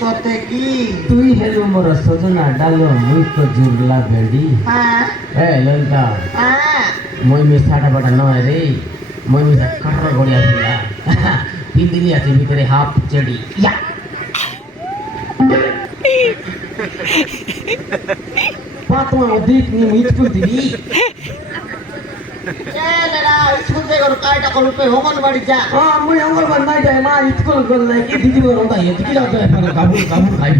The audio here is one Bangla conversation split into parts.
সতে কি তুই হেলু মোর সজনা ডালো মুই তো জুরলা বেডি এ ললিতা মই মিঠাটা বাটা নয় রে মই মিঠা কাটর গড়িয়া দিলা পিন্দিলি আছে ভিতরে হাফ চেডি ইয়া পাতমা অধিক নি মিট করে দিবি মই অঙ্গনবাড়ি নাই যায় মা স্কুল গল নাই কি দিদি বড় তাই কি লাভ হয় কাবুল কাবুল খাই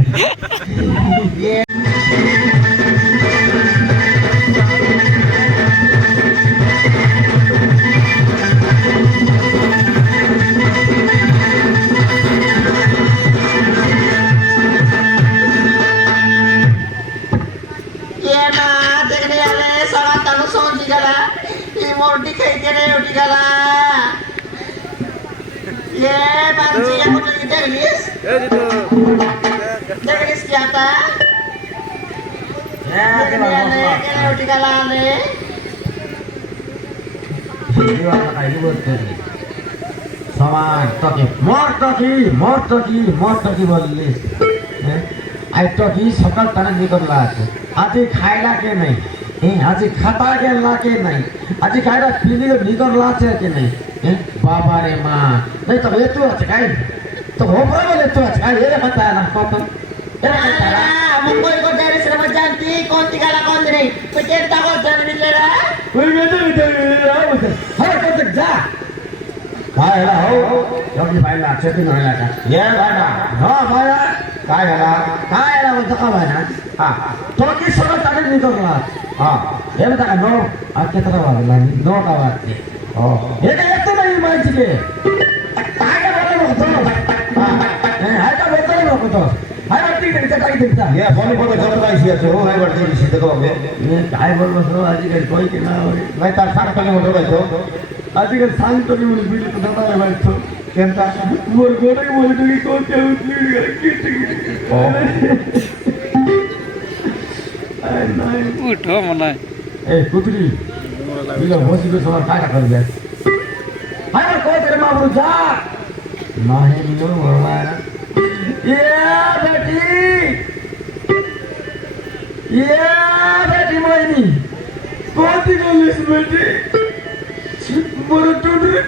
मोटी खाई के नहीं उठी गला ये बांची या कुछ नहीं देख लिस क्या था ये नहीं उठी गला ने ये वाला काई बोलते हैं समान टकी मोर टकी बोलली आई टकी सकाळ ताना निकलला आज खायला के नहीं आज खाता के लाके नहीं आज खायला पीने के निकर लाचे के नहीं बाबा रे माँ नहीं तो ये तू अच्छा खाई तो हो पर बोले तू अच्छा खाई ये बता ना कौन ये बता ना मुंबई को तेरे से मत जानती कौन तिगाला कौन नहीं कोई तेरा को जान मिल रहा है कोई मैं तो हर कब तक जा काय हला हो योगी बाईला चेकिंग व्हायला का ये बाबा हो बाबा काय हला बोलतो का बाई ना हां तो की सगळं ताडे निकरला हां हे बता का नो आज कितना वाजला नो का वाजते हो हे काय येतो नाही माहिती के काय का बोलतो हां हाय का बोलतो हाय वाटती तिथे काय दिसता ये फोन पर जब काय शियाचे हो हाय वाटती शिते को बे ये काय बोललो सो आज काय कोई के ना नाही तर सांग पहिले मोठो काय तो आज काय सांगतो मी म्हणून बिल दादा माहितो केंता मोर गोडे बोलतो की कोणत्या उचली किती उठो मला ए कुत्री तुला बसी को सवार काय कर दे हाय कोई तेरे मां जा नाही नो बोलवा ये बेटी मोहिनी कोणती गलीस बेटी मोर टुडरी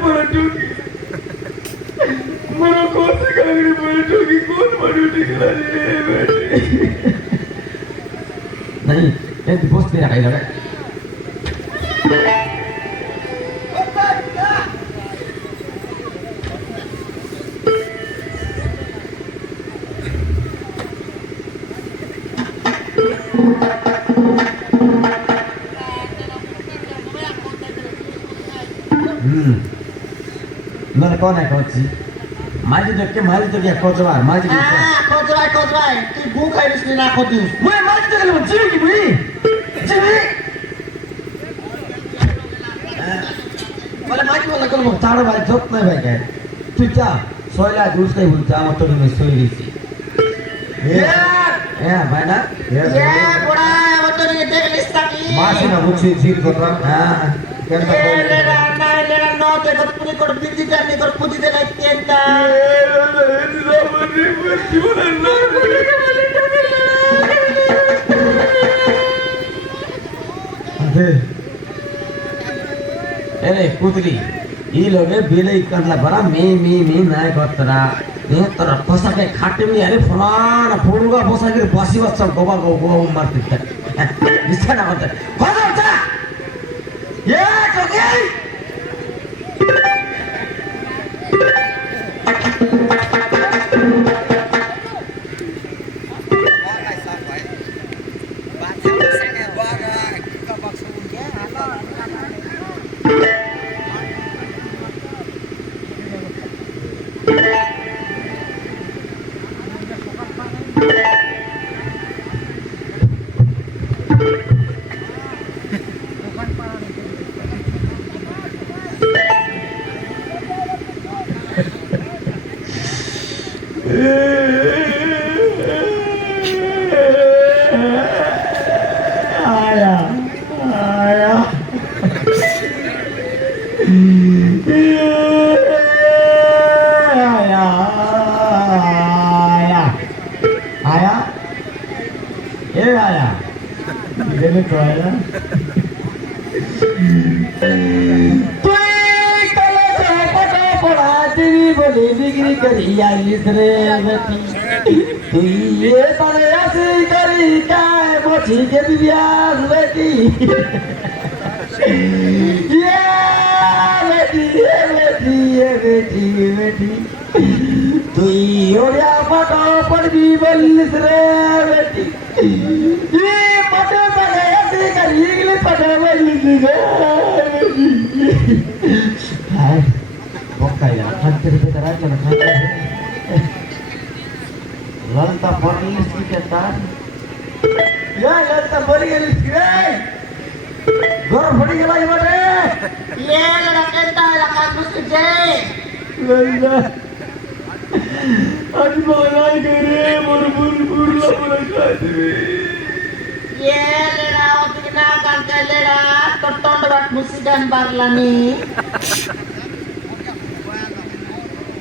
मोर कोणती गली बेटी कोण बडू टिकला रे बेटी नहीं ये बस तेरा खाई लगा मेरे कौन है कोची माझी तो क्या कोचवा माझी कोचवाय तू भूख खाईस ना खोतीस मैं माझी तो क्या जीव की बुई जीवी मला माझी बोला करू मग ताडो भाई झोप नाही भाई काय तू जा सोयला दूर काही बोलता मग तो मी सोयली ये भाई ना ये बुढ़ा वो तो नहीं देख लिस ताकि मासी ना बुची जीत कोता हां केंता लेना नो ते को पुरी को बिजी करने को पुजी दे लाइक केंता अरे कुत्री ई लोगे बेले इकडला बरा मी नाही करतरा हे तर फसाके खाटे मी अरे फलान फोडूगा बसाके बसी बसचा गोबा मारते दिसता ना होता कोण होता ये टोके गेले कळायला पढ़ाती बोली डिग्री करी आईस रे बेटी तू ये तने ऐसी करी काय बची के दिव्यास बेटी ये बेटी ये बेटी ये बेटी ये बेटी तू ओरिया पटो पड़ भी बोलिस रे बेटी ये पटो तने ऐसी करी इंग्लिश पटो बोलिस रे बेटी Bokaya, hampir kita raja nak hampir. Lanta borilis kita kan? Ya, lanta borilis kita. Gor bori kita lagi mana? Iya, lada kenta, lada kampus kerja. Lanta. Aduh, malah kere, bur lah kere. Iya, lada waktu kita akan ke lada, terton dekat musikan barlani.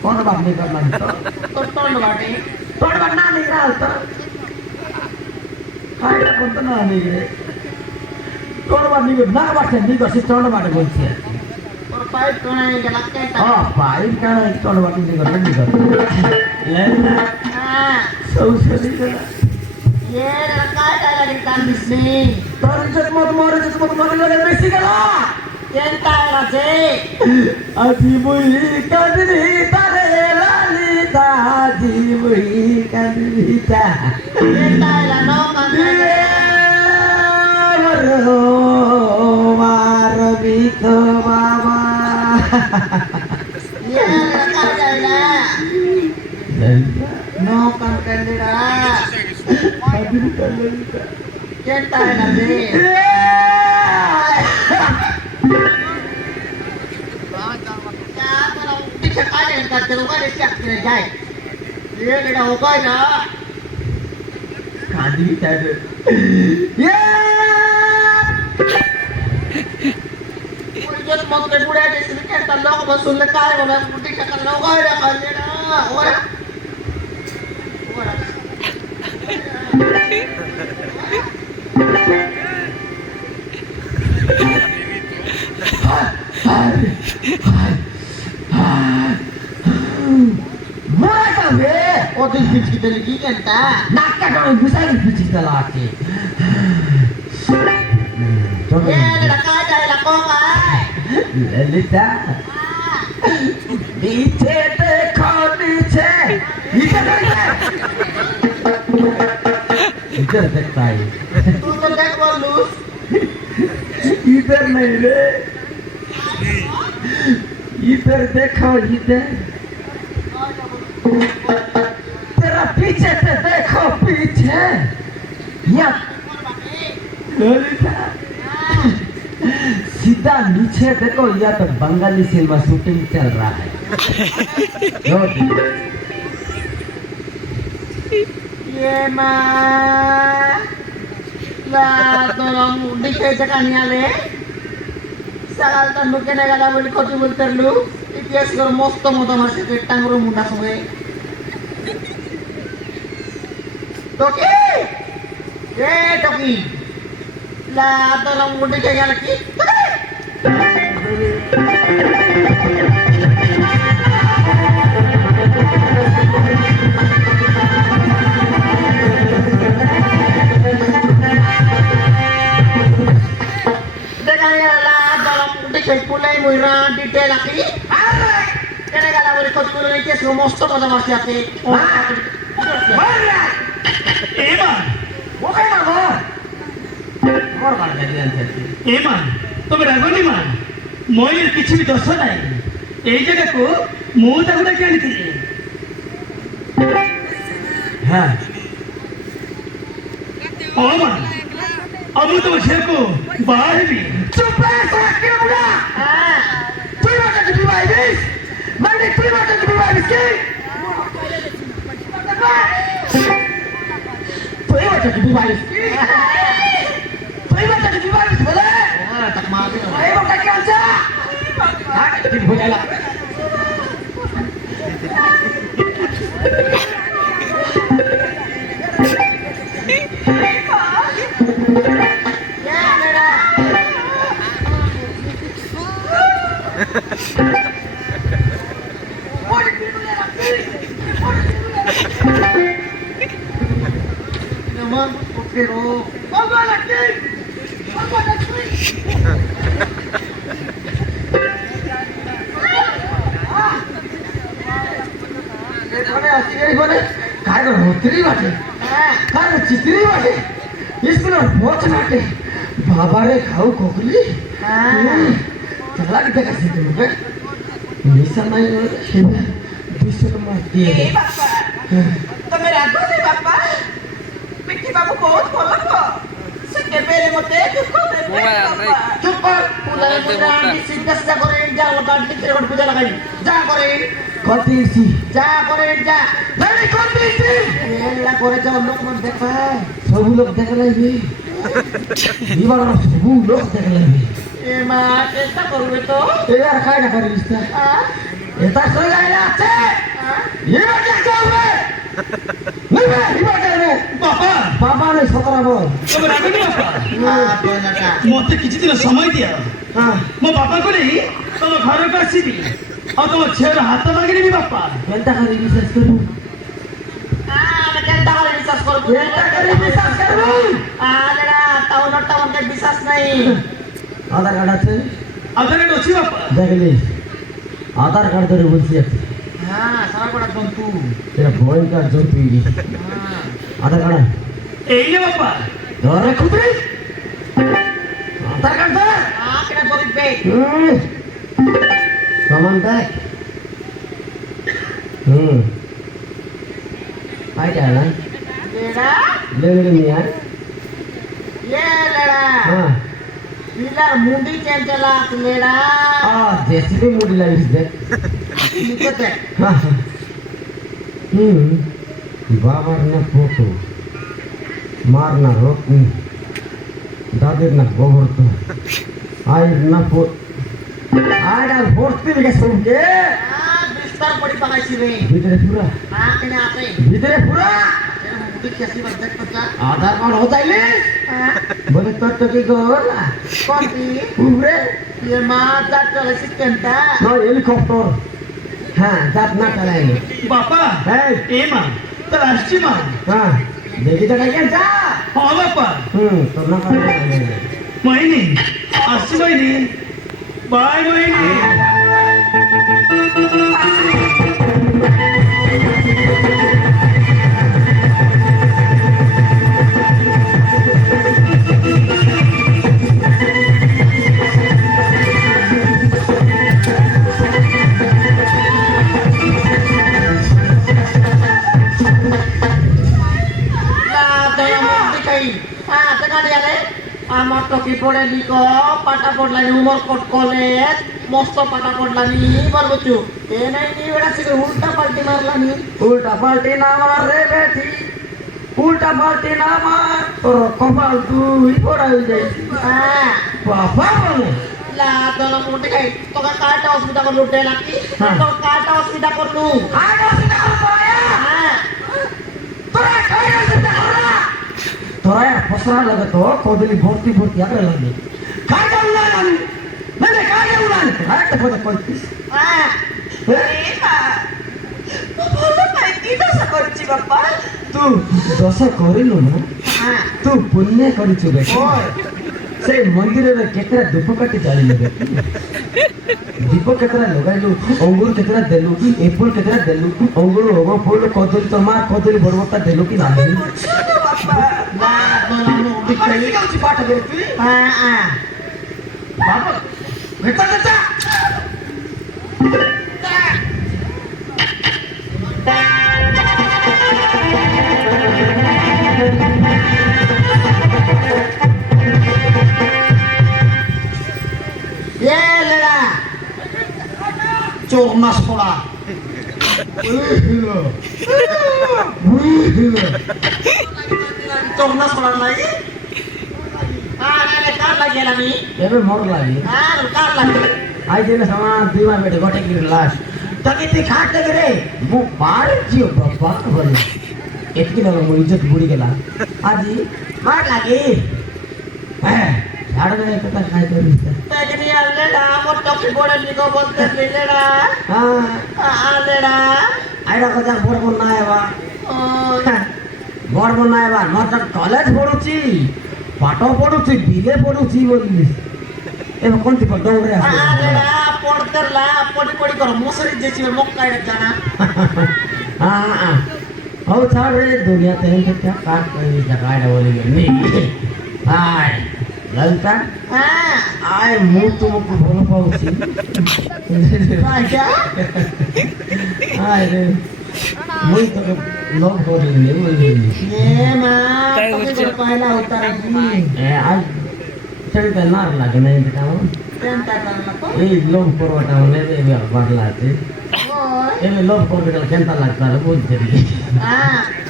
कौन बात नहीं करना है तो Terton dekat ini. तोड़ बनना नहीं रहा तो खाया कौन तो ना नहीं गए तोड़ बात नहीं कर ना बात नहीं कर सिर्फ तोड़ बात बोलती है Perpaid kena yang galak kenta. हाँ पाइप का तोड़ बात नहीं कर लेना Ah, सौ नहीं कर iya, lada kaya lagi kandis nih. तोड़ जब मत लगे बेसी करा Kenta lada. अजीबुई कदरी तारे लालिता अजीबुई कदरी ता Kenta lada no kanta. मार बितो बाबा Iya, lada kaya lada. No kanta lada. Kenta lada. Bisa kaya yang kata lu kan siap kena jai. Dia kena hokai na. Khadi तैर ये Ujian mau ke budaya di sini kan tolong masuk lekar mau putih kan hokai na kaya na. Ora. Ora. mereka be Oh tu biji kita lagi kan tak? nak kalau bisa biji lagi Ya, dah kaya dah kokai. Lalita नीचे देखो नीचे इधर देखता है Tu tu dah bolus. इधर नहीं रे इधर देखो इधर तेरा पीछे से देखो पीछे यहाँ ललिता सीधा नीचे देखो या तो बंगाली सिनेमा शूटिंग चल रहा है Ye ma. Lah tolong dikit kan ya le. Sakal tan bukan ada kata boleh kau cuma terlu. Itias kalau mosto moto masih ketang rum muda semua. Toki. Toki. Lah tolong dikit kan lagi. Pulai muira detail lagi. Kena kala boleh kau pulai ni kes mosto pada masih ate. Mana? Eman, bukan aku. Korban kalian jadi. एमान तुम्हें रागोनी मान मोयर किसी भी दोस्त नहीं एक जगह को मुंह तक उड़ा क्या नहीं थी हाँ ओ मान अब तो बच्चे को बाहर भी चुप है सोच के बुला तू ही बात कर भाई बिस मैंने तू ही बात कर भाई बिस के तू ही बात कर भाई बिस तू ही बात कर भाई बिस बोले Tak mati. ayo bawa kaki aja हाँ jadi boleh lah Naman, pero... Bawa lagi! Bawa lagi! এখানে আসি এই বলে কার রত্রি বাটে কার চিত্রি বাটে স্কুলের পথ বাটে বাবারে খাও কোকলি চালাক দেখাচ্ছি তোমাকে নিশা নাই সেবে 200 টাকা দিয়ে দে ତମେ ରାଗରେ ବାପା ପିଠି ବାବୁ ବହୁତ ଭଲ ପୁଅ ସେ କେବେ ହେଲେ ମତେ ଦୁଃଖ ଦେବେ ବାପା ଚୁପ କର ପୁଲାରେ ପୁରା ଆଣ୍ଟି ସିଧା ସିଧା করে যা বাড়ি থেকে ଗୋଟେ ପୂଜା ଲଗାଇ যা করে কতিছি যা করে যা এই কতিছি এলা করে যাও লোক মন দেখা সব লোক দেখে লাইবি বিবার সব লোক দেখে লাইবি এ মা চেষ্টা করবে তো এর কাজ না করিস তা এটা সই গাইলে আছে এবার দেখতে হবে নেবে এবার দেখবে ବାପା বাবা নে সতরা বল ତମେ ରାଗନି ବାପା বেলাটা ମତେ କିଛି ଦିନ ସମୟ ଦିଅ হ্যাঁ ମୋ ବାପାଙ୍କୁ ନେଇ ତମ ଘରକୁ ଆସିବି ଆଉ ତମ ଝିଅର ହାତ ମାଗିନେବି ବାପା কেনটা করে বিশ্বাস করবো ଆମେ କେନ୍ତା କରି ବିଶ୍ୱାସ କରିବୁ কেনটা করে বিশ্বাস করবো ଆଲେଡା ଟାଉନଟା ମତେ ବିଶ୍ୱାସ ନାହିଁ আধার কার্ড আছে ଆଧାର କାର୍ଡ ଅଛି ବାପା দেখলি আধার কার্ড ধরে বলছি ହଁ ସାରାପଡ଼ା ଜନ୍ତୁ তেরা ভয় কার্ড জন্তু আধার কার্ড ଏଇନେ ବାପା ধরে খুবই আধার কার্ড ধর কেটা বলবে সমান দেখ কাইটা না লেডা লেলে নিয়ে আয় এ লেডা হ্যাঁ পিলার মুন্ডি চেঞ্চলা লেডা জেসিবি মুডি লাগিস দেখ নিচে দেখ বাবার না ফটো মার না রত্ন দাদের না গোবর তো আয়ের না আয়টা ভর্তি রেখে সবকে বিস্তার পড়ি পাকাইছি রে ভিতরে পুরা কেনে আছে ভিতরে পুরা মুন্ডি খেসি বাদ দেখ তো আধার কার্ড হতাইলে বলে তোর তো কি গোল কোনটি উপরে এ মা যাত চলে সিস্টেমটা না হেলিকপ্টার হ্যাঁ যাত না চালাইলে ବାପା এই ଏ ମା ତାର ଆସିଛି ମା হ্যাঁ দেখি তো কাইকে যা ହଁ ବାପା তোর না কাটে ମୋହିନୀ ଆସିଛି ମୋହିନୀ ବାଏ ମୋହିନୀ আমার তো কি পড়ে লিখ পাটা পড়লানি উমরকোট কলেজ মস্ত পাটা পড়লানি বলবুচু এ নাই নি বেড়া সিকে উল্টা পাল্টি মারলানি উল্টা পাল্টি না মার রে বেটি উল্টা পাল্টি না মার তোর কপাল তুই পড়াই যাই হ্যাঁ বাবা বলে লা তোর মুন্ডি খাই তোকে কাটা অসুবিধা করলু তে নাকি হ্যাঁ। তোর কাটা অসুবিধা করলু আর অসুবিধা করবো হ্যাঁ তোরা খাই অসুবিধা করলা তোরা ফসরা লাগে তো কদলি ভর্তি ভর্তি আগে লাগে খাই যাও না আমি মানে খাই যাও না একটা কথা কইতিস হ্যাঁ ଭଲ ପାଇଁ କି ଦୋଷ କରିଛି ବାପା ତୁ ଦୋଷ କରିଲୁ ନା ତୁ ପୁଣ୍ୟ କରିଛୁ ବେ ସେ ମନ୍ଦିରରେ କେତେଟା ଧୂପ କାଟି ଜାଳିଲୁ ବେ ଦୀପ କେତେଟା ଲଗାଇଲୁ ଅଙ୍ଗୁର କେତେଟା ଦେଲୁ ଏପୁଲ କେତେଟା ଦେଲୁ ଅଙ୍ଗୁର ହବ ଫୁଲ କଦଳୀ ତମା କଦଳୀ ବରବଟା ଦେଲୁ କି ନାହିଁ ପାଠ କରୁଛି ବାବା ଭେଟା ଭେଟା চোর মাস পড়া চোর না শোনার লাগি কার লাগিয়ে আমি ଏବେ ମୋର ଲାଗି আর কার লাগে ଆଇଥିଲେ ସମାନ ଦୁଇ ମାସ ବେଟେ ଗୋଟେ କିରି ଲାଷ୍ଟ ତାକେ ତୁଇ ଖାଟ ରେ ମୁଁ ମାରିଛି ବାବା ବୋଲେ ଏତିକି ନେବ ମୋ ଇଜ୍ଜତ ବୁଡ଼ିଗଲା ଆଜି ମାର ଲାଗି ଝାଡ଼ ଦେଲେ କଥା ଖାଇ କରିବି তেগনি আলেডা আমার টপি পড়ে নিকো বলতে নিলেডা হ্যাঁ আলেডা ଆଇରା କଥା ବଡ଼ ବଡ଼ ନାଇଁ ହେବା ବଡ଼ ବଡ଼ ନାଇଁ ହେବା ନଟା କଲେଜ ପଢୁଛି ପାଠ ପଢୁଛି ବିଲେ ପଢୁଛି ବୋଲି ଏବେ କୋଣତି ଦୌଡ଼ରେ ଆରେଡା ପଡତେଲା ପଡି ପଡି କର ମସରି ଯେଛି ମକ୍କା ଏଟା ଜାଣା ହଉ ଛାଡ଼ ରେ ଦୁନିଆ ତ ଏମିତି क्या काट कहीं जगह बोली नहीं आय ललता आय ମୁଁ ତୁମକୁ ଭଲ ପାଉଛି ରାଜା ଆୟ ରେ ମୁଁ ତୋকে ଲଭ୍ କରିଲି ବୁଝିଲି ଏ ମା ତତେ କହିଲା ଉତ୍ତର କି ଆଜ ସେଟା ନା ଲାଗେ ନାହିଁ ଏଟା କେନ୍ତା କରଲା ତ ଏଇ ଲଭ୍ କରବାଟା ମାନେ ଏବେ ବାଡଲା ଅଛି ଓଏ ଏବେ ଲଭ୍ କରିଦେଲା କେନ୍ତା ଲାଗତା ବୁଝିଲି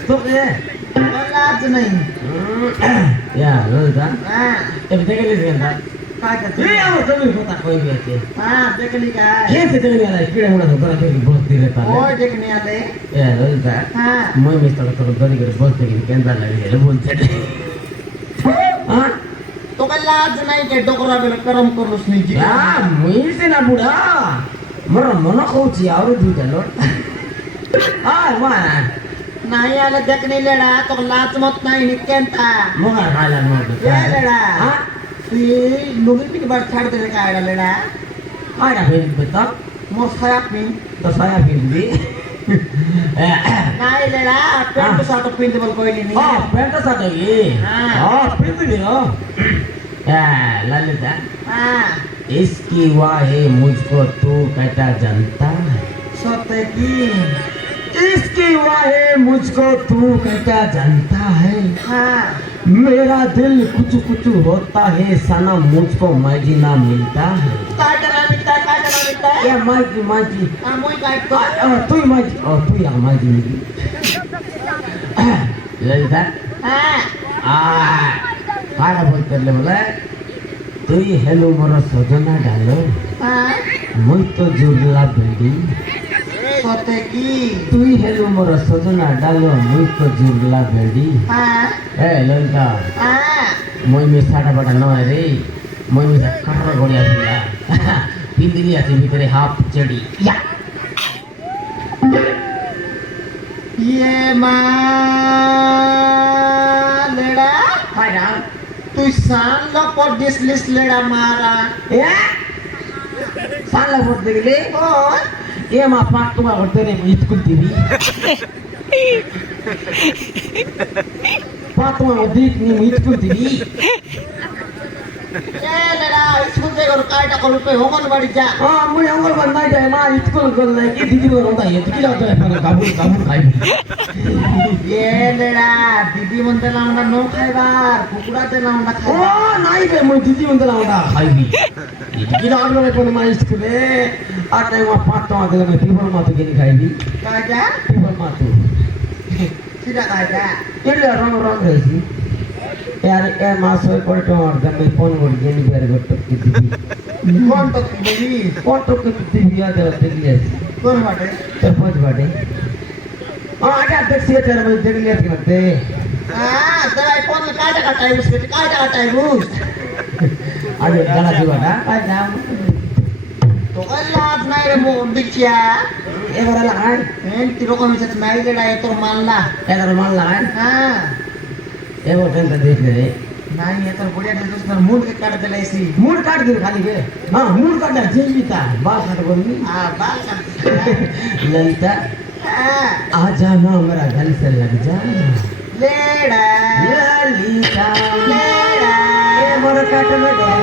তোকে লাজ নাই या ললতা হ্যাঁ ଏବେ ଦେଖିଲି କେନ୍ତା काय करते এই আমার জমির কথা কইবি আছে हाँ देखली काय কে তে জমি আলাই কিড়ে মুড়া ধরা দেখি বহুত দিলে তালে ओए देखने आले এ ললতা हाँ মই মিস্টার তোর ধরি করে বলতে কি কেন্তা লাগে রে বলতে হ্যাঁ तो काय लाज नाही के डोकरा बेल करम करलोस नाही जी या মই সিনা বুড়া মোর মন কହୁଛି আউরি দুইটা লোট আয় মা नाही आले देखने लेडा तो लाज मत नाही निकेंता मोगा खाला मोग ये लेडा हां ती लुगी पिन बार छाड़ दे काय लेडा आयरा भेज बता मो खाया पिन तो साया फिरली नाही लेडा पेंट साट पिन बोल कोइली हाँ नहीं पैंट शर्ट है ये हाँ। हाँ फिर भी हो ललिता हाँ इसकी वाहे मुझको तू कहता जानता है सत्य की इसकी वाहे मुझको तू कहता जानता है हाँ मेरा दिल कुछ कुछ होता है सनम मुझको मजीना मिलता है काय करना मिलता है ये माजी माजी हाँ मोई काय तो तू ही माजी तू ही माजी मिली ललिता हाँ कारा बोल कर ले बोला তুই হেলো মোর সজনা ডালো हाँ মুই তো জুড়লা বেড়ি सत्य की তুই হেলো মোর সজনা ডালো মুই তো জুড়লা বেড়ি हाँ এ ললিতা हाँ মই মিশাটা বাটা নয় রে মই মিশা কাটরা গড়িয়া দিলা পিন্দিরি আছে ভিতরে হাফ চেড়ি ইয়া ये माँ लेडा হাই না तू सान लो पर डिसलिस लेडा मारा এ সালা ভোট দেখলে ओ এ মা পাক তোমার করতে রে স্কুল দিবি পাক তোমার দিক নি স্কুল দিবি ये लेडा स्कूल से कर काटा कर पे होमन बाड़ी जा हाँ मुझे अंगल बनना है माँ स्कूल कर ले कि दीदी को होता है तो क्या होता है पर काबू काबू खाई ये लेडा दीदी मनते लाउंडा नो खाइबार कुकुड़ा ते लाउंडा ओ खाइबार नहीं बे मुझे दीदी उनके लाऊंगा खाई भी ये क्या आगे में पर माँ स्कूल है आते हैं वहाँ पाँच तो आगे में पीपल माँ तो किन्हीं खाई भी काय जा पीपल माँ तो सीधा काय जा ये ले रंग रंग है सी यार ए माँ सोए पड़े तो और जब मैं फोन कर दिया नहीं कर गया तो दीदी कौन तो दीदी कौन तो कितनी दीदी याद है दीदी है कौन बाटे तर पाँच बाटे हाँ आगे टैक्सी है तेरे में देख लिया क्या करते हाँ तेरा कौन काटा काटा है उसके काटा काटा है रूस आज गाना जी बाटा आज नाम तो काय लाज नाही रे मो दिखिया ये बार लगाए एन तिरो को मिसत नाही लेडा ये तो मानला ये तो मान लगाए हाँ ये वो टेंट देख ले नाही ये तो बढ़िया ड्रेस पर मूड के काट देला इसी मूड काट दे खाली के हाँ मूड काट दे जेल बीता बाल काट बोली हाँ बाल काट ललिता हाँ आ जाना मेरा गल से लग जा लेडा ललिता लेडा ये मोर काट में गया